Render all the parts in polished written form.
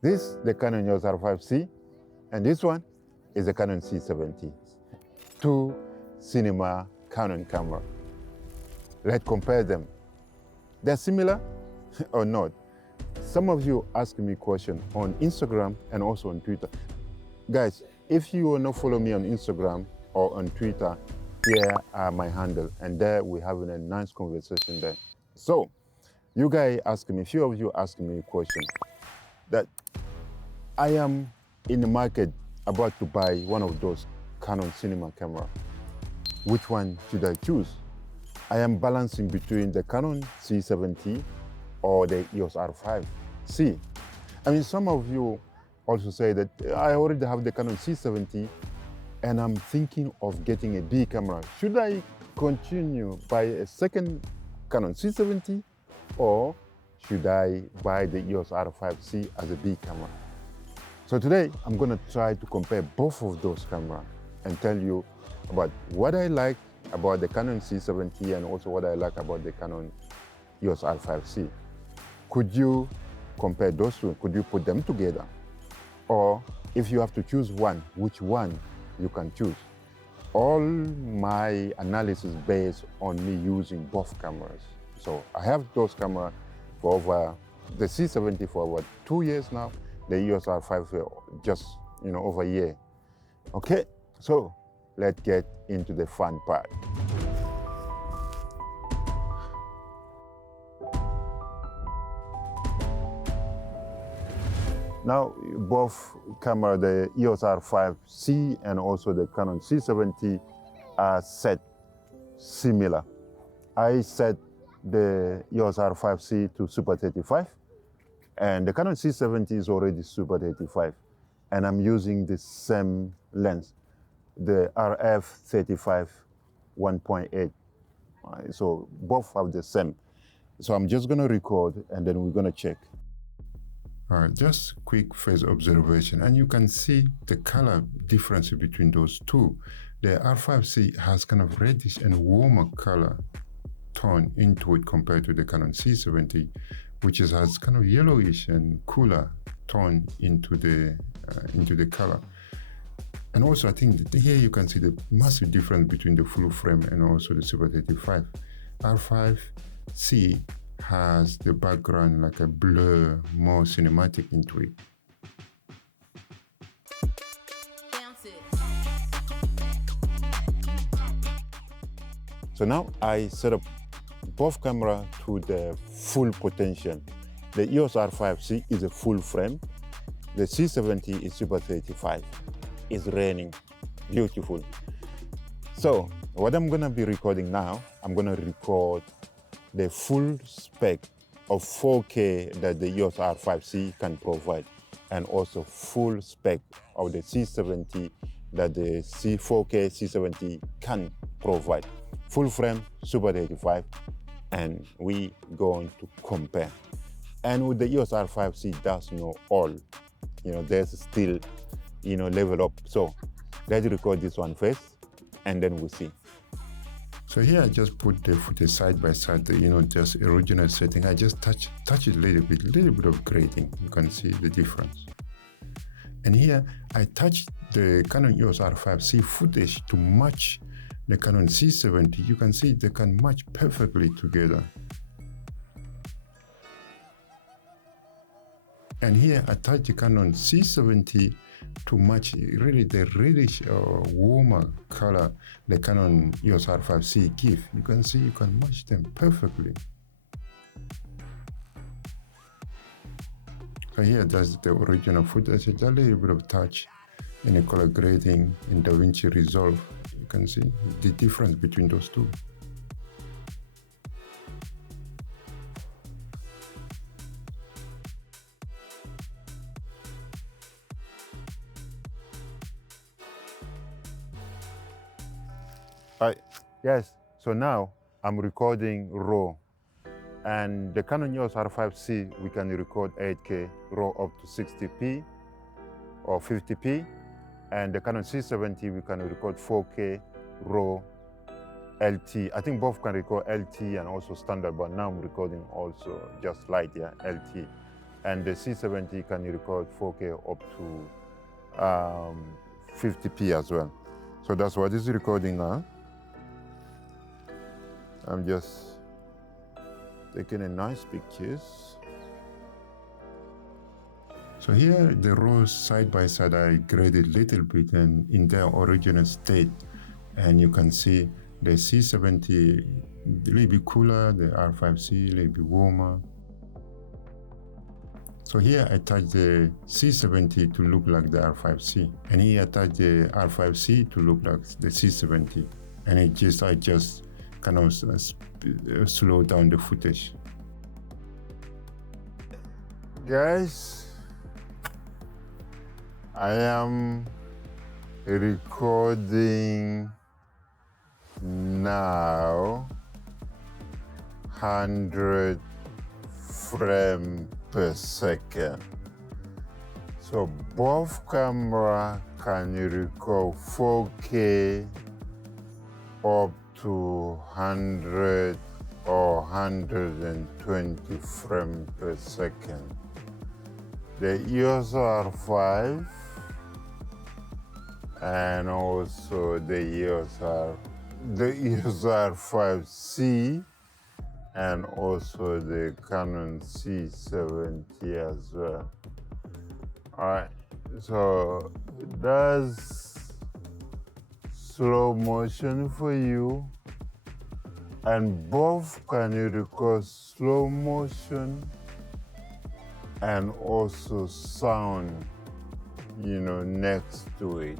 This is the Canon EOS R5C, and this one is the Canon C70. Two cinema Canon camera. Let's compare them. They're similar or not? Some of you ask me questions on Instagram and also on Twitter. Guys, if you will not follow me on Instagram or on Twitter, here are my handle, and there we're having a nice conversation there. So, you guys ask me, a few of you ask me a question that I am in the market about to buy one of those Canon cinema camera. Which one should I choose? I am balancing between the Canon C70 or the EOS R5C. I mean, some of you also say that I already have the Canon C70 and I'm thinking of getting a B camera. Should I continue buy a second Canon C70 or should I buy the EOS R5C as a B camera? So today I'm going to try to compare both of those cameras and tell you about what I like about the Canon C70 and also what I like about the Canon EOS R5C. Could you compare those two? Could you put them together? Or if you have to choose one, which one you can choose? All my analysis based on me using both cameras. So I have those cameras for over, the C70 for over 2 years now, the EOS R5 for just, over a year. Okay, so let's get into the fun part. Now, both cameras, the EOS R5C and also the Canon C70, are set similar. I set the EOS R5C to Super 35, and the Canon C70 is already Super 35, and I'm using the same lens, the RF 35 1.8. So both have the same. So I'm just gonna record and then we're gonna check. All right, just quick phase observation, and you can see the color difference between those two. The R5C has kind of reddish and warmer color tone into it compared to the Canon C70, which has kind of yellowish and cooler tone into the color. And also, I think that here you can see the massive difference between the full frame and also the Super 35. R5C has the background like a blur, more cinematic into it. So now I set up both cameras to the full potential. The EOS R5C is a full frame. The C70 is Super 35. It's raining, beautiful. So what I'm gonna be recording now, I'm gonna record the full spec of 4K that the EOS R5C can provide, and also full spec of the C70 that the 4K C70 can provide. Full frame, Super 35, and we going to compare. And with the EOS R5C, that's not all. There's still, level up. So let's record this one first, and then we'll see. So here I just put the footage side by side, just original setting. I just touch it a little bit of grading. You can see the difference. And here I touched the Canon EOS R5C footage to match the Canon C70. You can see they can match perfectly together. And here I touched the Canon C70 to match really the reddish or warmer color the Canon EOS R5C give. You can see you can match them perfectly. So here that's the original footage, a little bit of touch in the color grading in DaVinci Resolve. You can see the difference between those two. Yes, so now I'm recording RAW, and the Canon EOS R5C, we can record 8K RAW up to 60p or 50p, and the Canon C70, we can record 4K RAW LT. I think both can record LT and also standard, but now I'm recording also just light, LT. and the C70 can record 4K up to 50p as well. So that's what it's recording now. I'm just taking a nice pictures. So here the rows side by side I graded a little bit and in their original state, and you can see the C70 a little bit cooler, the R5C a little bit warmer. So here I touch the C70 to look like the R5C, and here I touch the R5C to look like the C70, and I just kind of slow down the footage. Guys, I am recording now 100 frames per second. So both camera can record 4K up to 100 or 120 frames per second. The EOS R5 and also the EOS R5C and also the Canon C70 as well. All right, so that's slow motion for you, and both can record slow motion and also sound, next to it.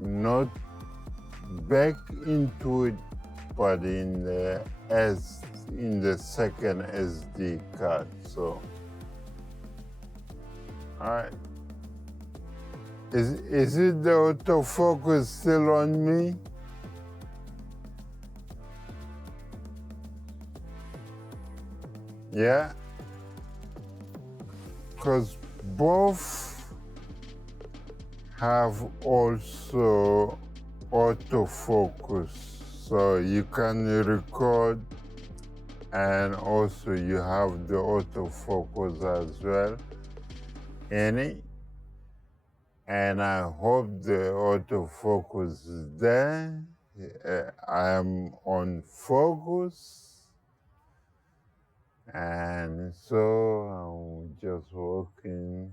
Not back into it, but in the second SD card. So, all right. Is it the autofocus still on me? Yeah. Because both have also autofocus, so you can record and also you have the autofocus as well in it. And I hope the autofocus is there. I am on focus. And so I'm just walking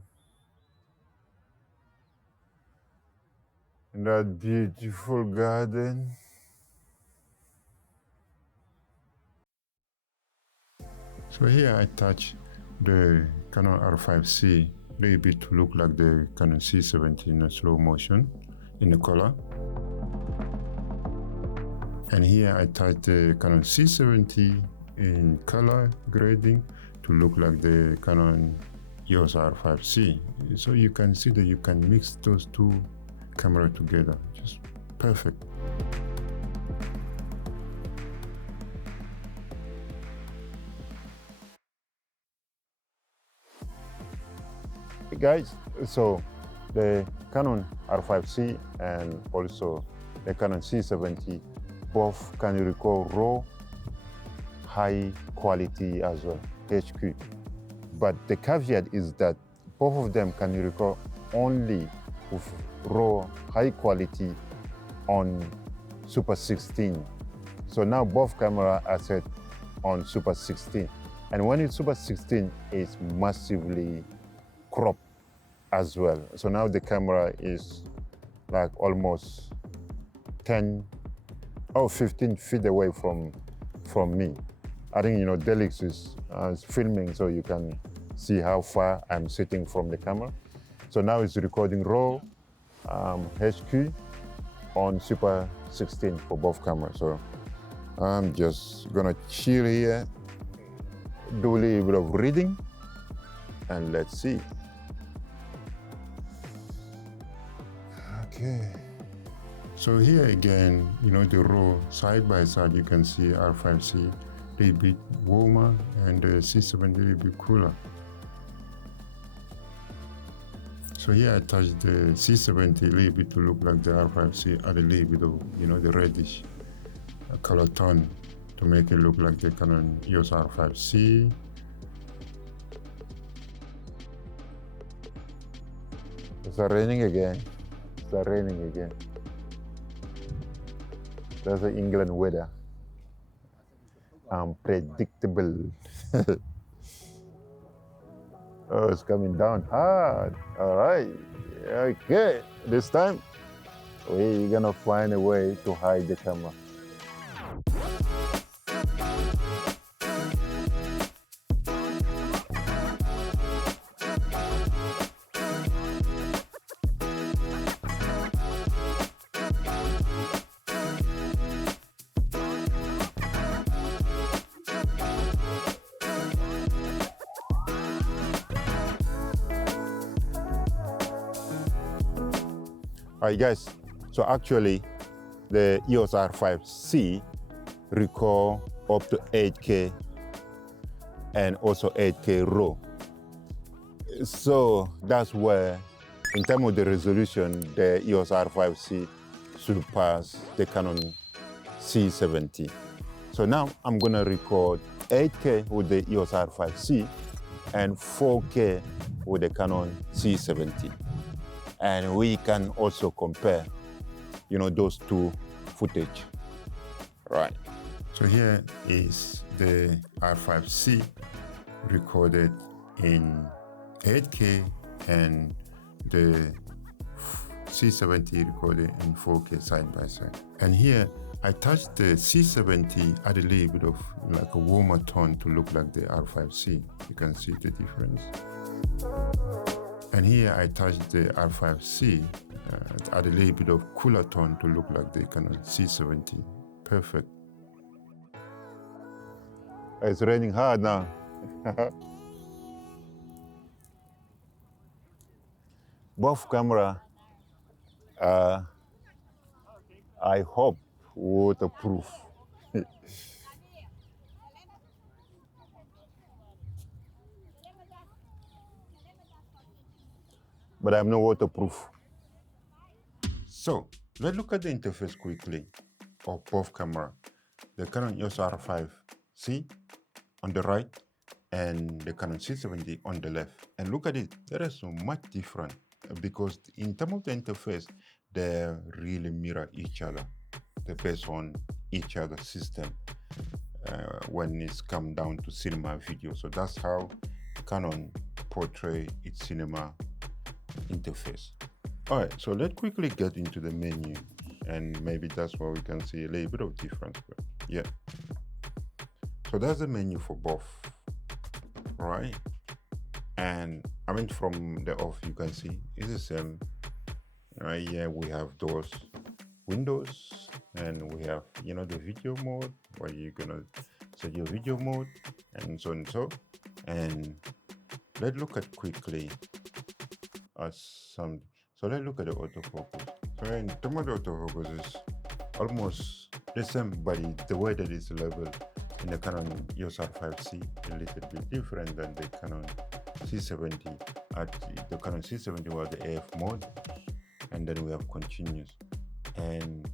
in that beautiful garden. So here I touch the Canon R5C a little bit to look like the Canon C70 in a slow motion in the color. And here I touch the Canon C70 in color grading to look like the Canon EOS R5C. So you can see that you can mix those two cameras together, just perfect. Hey guys, so the Canon R5C and also the Canon C70 both can record raw high quality as well, HQ. But the caveat is that both of them can record only with raw high quality on Super 16. So now both cameras are set on Super 16. And when it's Super 16, it's massively cropped as well. So now the camera is like almost 10 or 15 feet away from me. I think, Delix is filming, so you can see how far I'm sitting from the camera. So now it's recording raw HQ on Super 16 for both cameras. So I'm just gonna chill here, do a little bit of reading, and let's see. Okay. So here again, the raw side by side, you can see R5C a little bit warmer and the C70 a little bit cooler. So here I touched the C70 a little bit to look like the R5C, add a little bit of, the reddish color tone to make it look like the Canon EOS R5C. It's raining again. It's raining again. That's the England weather. Unpredictable. Oh, it's coming down hard. All right. Okay. This time, we're gonna find a way to hide the camera. All right, guys. So actually, the EOS R5C record up to 8K and also 8K RAW. So that's where, in terms of the resolution, the EOS R5C surpass the Canon C70. So now I'm gonna record 8K with the EOS R5C and 4K with the Canon C70. And we can also compare, those two footage, right? So here is the R5C recorded in 8K and the C70 recorded in 4K side by side. And here I touched the C70, add a little bit of like a warmer tone to look like the R5C. You can see the difference. And here I touched the R5C, add a little bit of cooler tone to look like the Canon C70. Perfect. It's raining hard now. Both camera, I hope, waterproof. But I'm not waterproof. So let's look at the interface quickly of both camera. The Canon EOS R5C on the right and the Canon C70 on the left. And look at it, there is so much different because in terms of the interface, they really mirror each other. They're based on each other's system when it's come down to cinema video. So that's how Canon portray its cinema interface. All right, so let's quickly get into the menu, and maybe that's where we can see a little bit of difference. But yeah, so that's the menu for both, right? And I mean, from the off, you can see it's the same. Right here we have those windows, and we have the video mode where you're gonna set your video mode, and so and so. And let's look at quickly at some. So let's look at the autofocus. So in terms of the autofocus is almost the same, but the way that it's leveled in the Canon EOS R5C a little bit different than the Canon C70. At the Canon C70 was the AF mode, and then we have continuous. And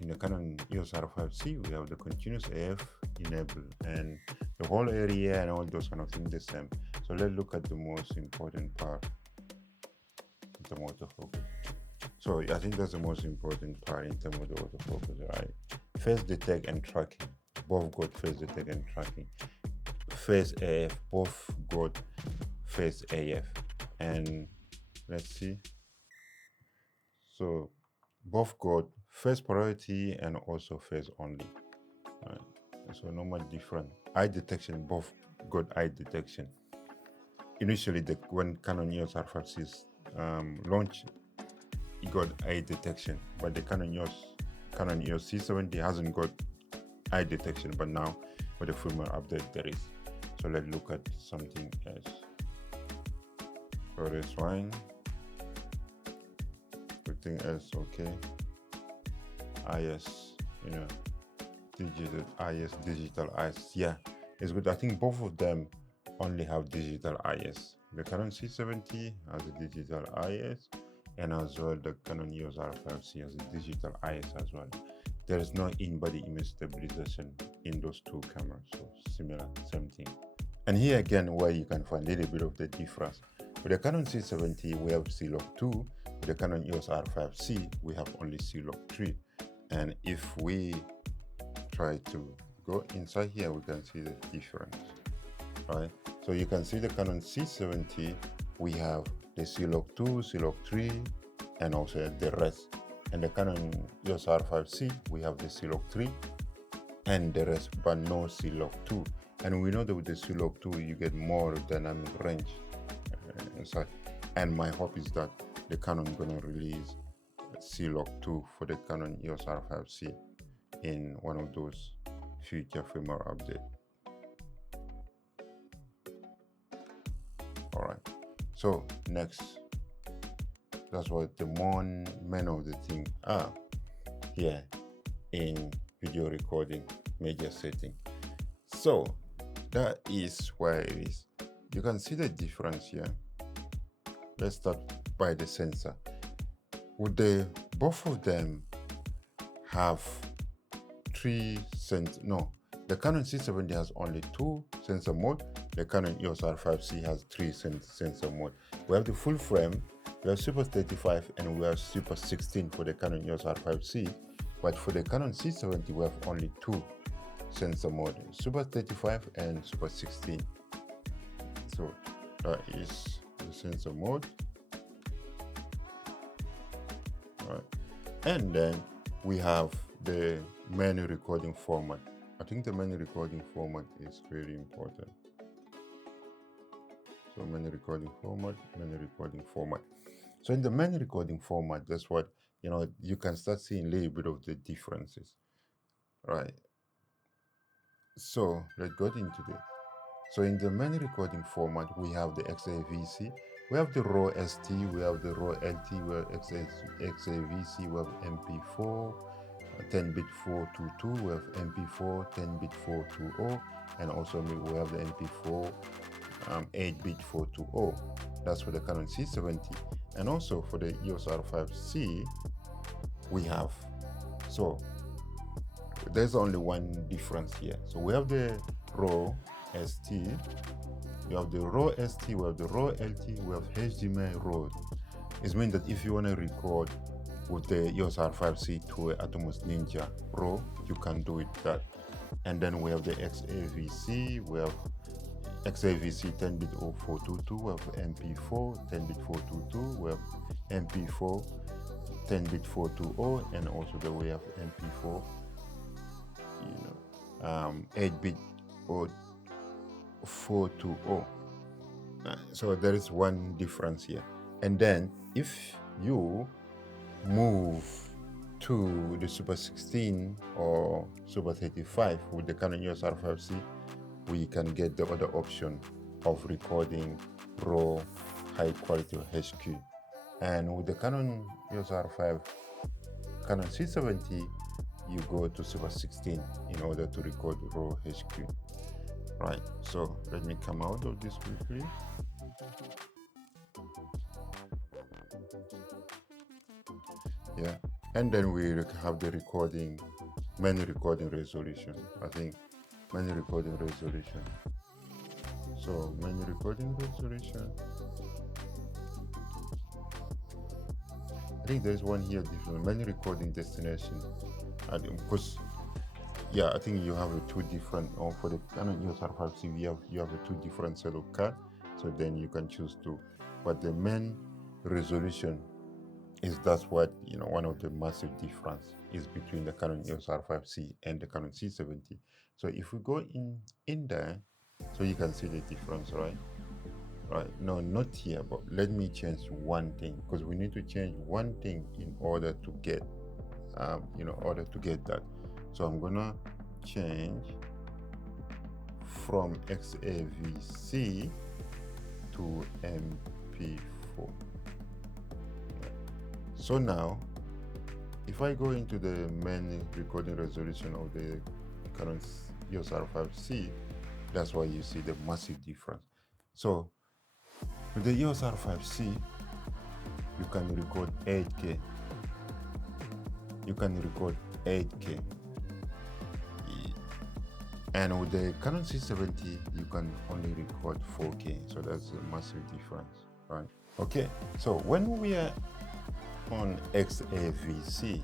in the Canon EOS R5C, we have the continuous AF enabled, and the whole area and all those kind of things the same. So let's look at the most important part. The autofocus. So I think that's the most important part in terms of the autofocus, right? Face detect and tracking. Both got face detect and tracking. Face AF, both got face AF. And let's see. So both got face priority and also face only. Right? So no much different. Eye detection, both got eye detection. Initially, when Canon EOS R5C launch, it got eye detection, but the Canon EOS C70 hasn't got eye detection, but now with the firmware update there is. So let's look at something else. So this one, everything else okay. IS, digital IS, yeah, it's good. I think both of them only have digital IS. The Canon C70 has a digital IS, and as well the Canon EOS R5C has a digital IS as well. There is no in-body image stabilization in those two cameras, so similar, same thing. And here again, where you can find a little bit of the difference. With the Canon C70, we have C-Log 2. With the Canon EOS R5C, we have only C-Log 3. And if we try to go inside here, we can see the difference, right? So you can see the Canon C70, we have the C-Log 2, C-Log 3, and also the rest. And the Canon EOS R5C, we have the C-Log 3 and the rest, but no C-Log 2. And we know that with the C-Log 2, you get more dynamic range inside. And my hope is that the Canon gonna release C-Log 2 for the Canon EOS R5C in one of those future firmware updates. All right, so next, that's what the main of the thing are here in video recording major setting. So that is where it is. You can see the difference here. Let's start by the sensor. Would both of them have three sensors? No, the Canon C70 has only 2 sensor mode. The Canon EOS R5C has 3 sensor mode. We have the full frame, we have Super 35, and we have Super 16 for the Canon EOS R5C. But for the Canon C70, we have only 2 sensor mode, Super 35 and Super 16. So that is the sensor mode. Right. And then we have the menu recording format. I think the menu recording format is very important. So menu recording format, menu recording format. So in the menu recording format, that's what, you can start seeing a little bit of the differences, right? So let's go into it. So in the menu recording format, we have the XAVC, we have the RAW ST, we have the RAW LT, we have XAVC, we have MP4, 10-bit 422, we have MP4, 10-bit 420, and also we have the MP4, 8-bit 420. That's for the Canon C70. And also for the EOS R5C, we have, so there's only one difference here. So we have the RAW ST, we have the RAW ST, we have the RAW LT, we have HDMI RAW. It means that if you want to record with the EOS R5C to Atomos Ninja RAW, you can do it that. And then we have the XAVC, we have XAVC 10-bit 0422, we have MP4 10-bit 422, we have MP4 10-bit 420, and also we have MP4 8-bit or 420. So there is one difference here. And then if you move to the Super 16 or Super 35 with the Canon EOS R5C, we can get the other option of recording raw high quality HQ. And with the Canon EOS R5, Canon C70, you go to Super 16 in order to record raw HQ. Right, so let me come out of this quickly. Yeah, and then we have the menu recording resolution. I think menu recording resolution. So menu recording resolution. I think there's one here different menu recording destination. And because I think you have a two different, or for the Canon EOS R5C, you have a two different set of cards. So then you can choose two. But the main resolution that's what one of the massive difference is between the Canon EOS R5C and the Canon C70. So if we go in there, so you can see the difference, right? No, not here, but let me change one thing, because we need to change one thing in order to get that. So I'm gonna change from XAVC to MP4. So now, if I go into the main recording resolution of the Canon EOS R5C, that's why you see the massive difference. So with the EOS R5C, you can record 8K. You can record 8K. And with the Canon C70, you can only record 4K. So that's a massive difference. right? Okay, so when we are on XAVC,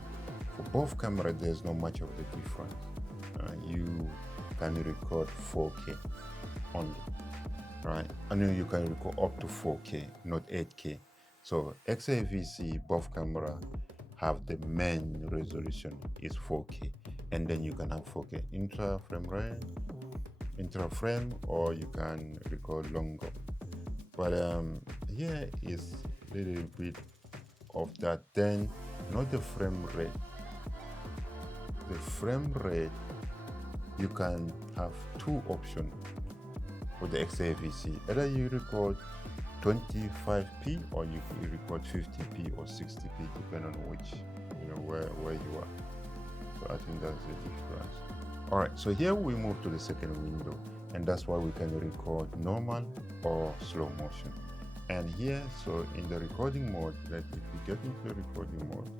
for both cameras, there's not much of the difference. You can record 4K only, right? I mean, you can record up to 4K, not 8K. So XAVC, both camera have the main resolution is 4K, and then you can have 4K intra-frame, or you can record longer. But here is a little bit of that. Then, not the frame rate. The frame rate, you can have two options for the XAVC. Either you record 25p or you record 50p or 60p, depending on which, where you are. So I think that's the difference. All right, so here we move to the second window, and that's why we can record normal or slow motion. And here, so in the recording mode, if we get into the recording mode,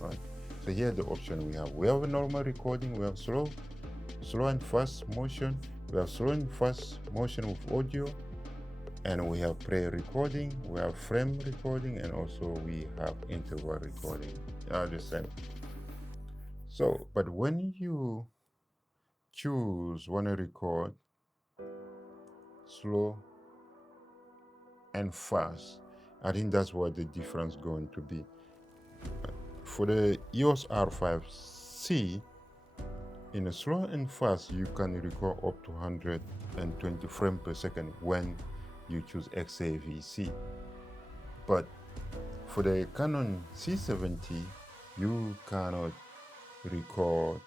right? So here the option we have a normal recording, we have slow and fast motion, we have slow and fast motion with audio, and we have pre-recording, we have frame recording, and also we have interval recording. The same. So, but when you want to record slow and fast, I think that's what the difference is going to be. For the EOS R5C, in a slow and fast, you can record up to 120 frames per second when you choose XAVC. But for the Canon C70, you cannot record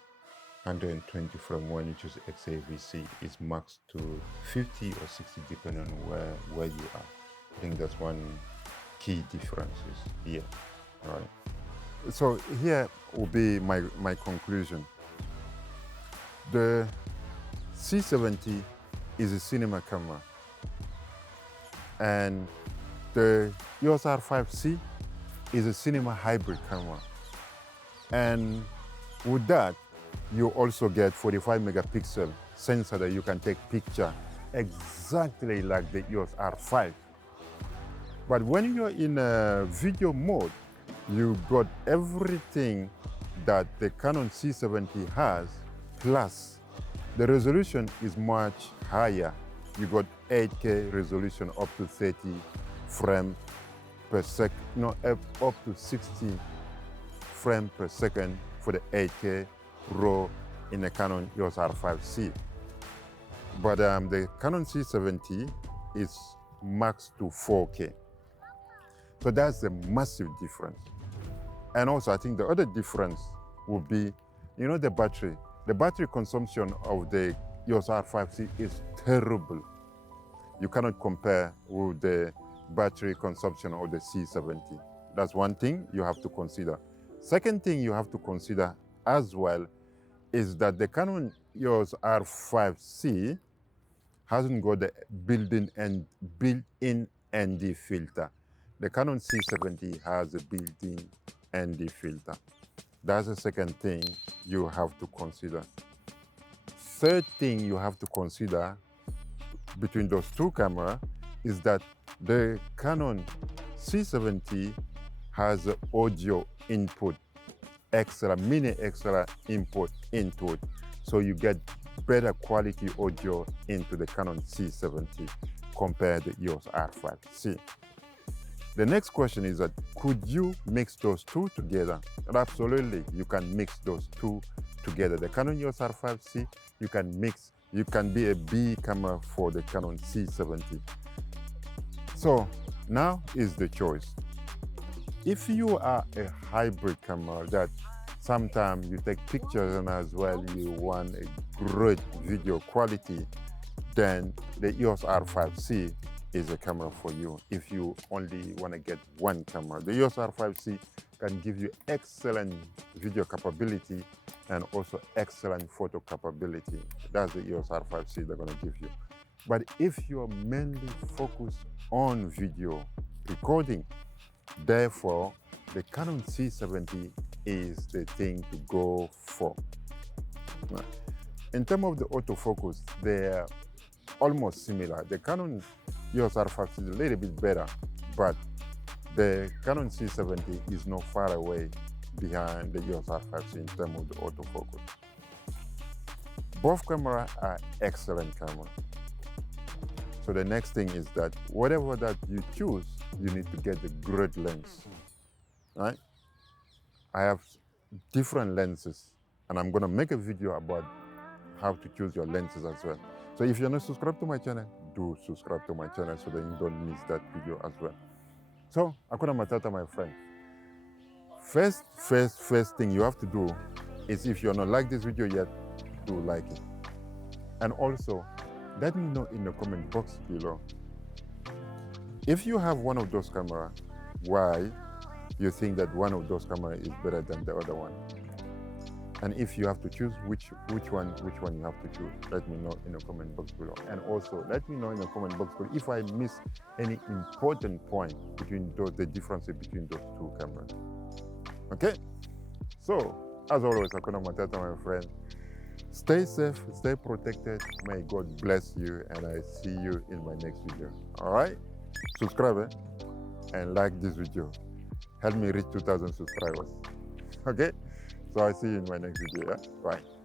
120 frames when you choose XAVC. It's max to 50 or 60 depending on where you are. I think that's one key difference here, right? So here will be my conclusion. The C70 is a cinema camera, and the EOS R5C is a cinema hybrid camera. And with that, you also get 45 megapixel sensor that you can take picture exactly like the EOS R5. But when you're in a video mode, you got everything that the Canon C70 has, plus the resolution is much higher. You got 8K resolution up to 30 frames per second, up to 60 frames per second for the 8K RAW in the Canon EOS R5C. But the Canon C70 is max to 4K. So that's a massive difference. And also, I think the other difference would be, the battery. The battery consumption of the EOS R5C is terrible. You cannot compare with the battery consumption of the C70. That's one thing you have to consider. Second thing you have to consider as well is that the Canon EOS R5C hasn't got the built-in ND filter. The Canon C70 has a built-in ND filter. That's the second thing you have to consider. Third thing you have to consider between those two cameras is that the Canon C70 has an audio input, mini extra input into it. So you get better quality audio into the Canon C70 compared to EOS R5C. The next question is that, could you mix those two together? And absolutely, you can mix those two together. The Canon EOS R5C, you can be a B camera for the Canon C70. So now is the choice. If you are a hybrid camera that sometimes you take pictures and as well you want a great video quality, then the EOS R5C is a camera for you. If you only want to get one camera, the EOS R5C can give you excellent video capability and also excellent photo capability. That's the EOS R5C they're going to give you. But if you're mainly focused on video recording, therefore the Canon C70 is the thing to go for. In terms of the autofocus, they're almost similar. The Canon EOS R5 is a little bit better, but the Canon C70 is not far away behind the EOS R5C in terms of the autofocus. Both cameras are excellent cameras. So the next thing is that whatever that you choose, you need to get the great lens, right? I have different lenses, and I'm gonna make a video about how to choose your lenses as well. So if you're not subscribed to my channel, do subscribe to my channel so that you don't miss that video as well. So, Hakuna Matata, my friend. First thing you have to do is, if you're not like this video yet, do like it. And also, let me know in the comment box below, if you have one of those cameras, why you think that one of those cameras is better than the other one. And if you have to choose which one you have to choose, let me know in the comment box below. And also, let me know in the comment box below if I miss any important point between the differences between those two cameras. Okay? So, as always, Hakuna Matata, my friend. Stay safe, stay protected. May God bless you, and I see you in my next video. All right? Subscribe and like this video. Help me reach 2,000 subscribers. Okay? So I see you in my next video. Yeah? Bye.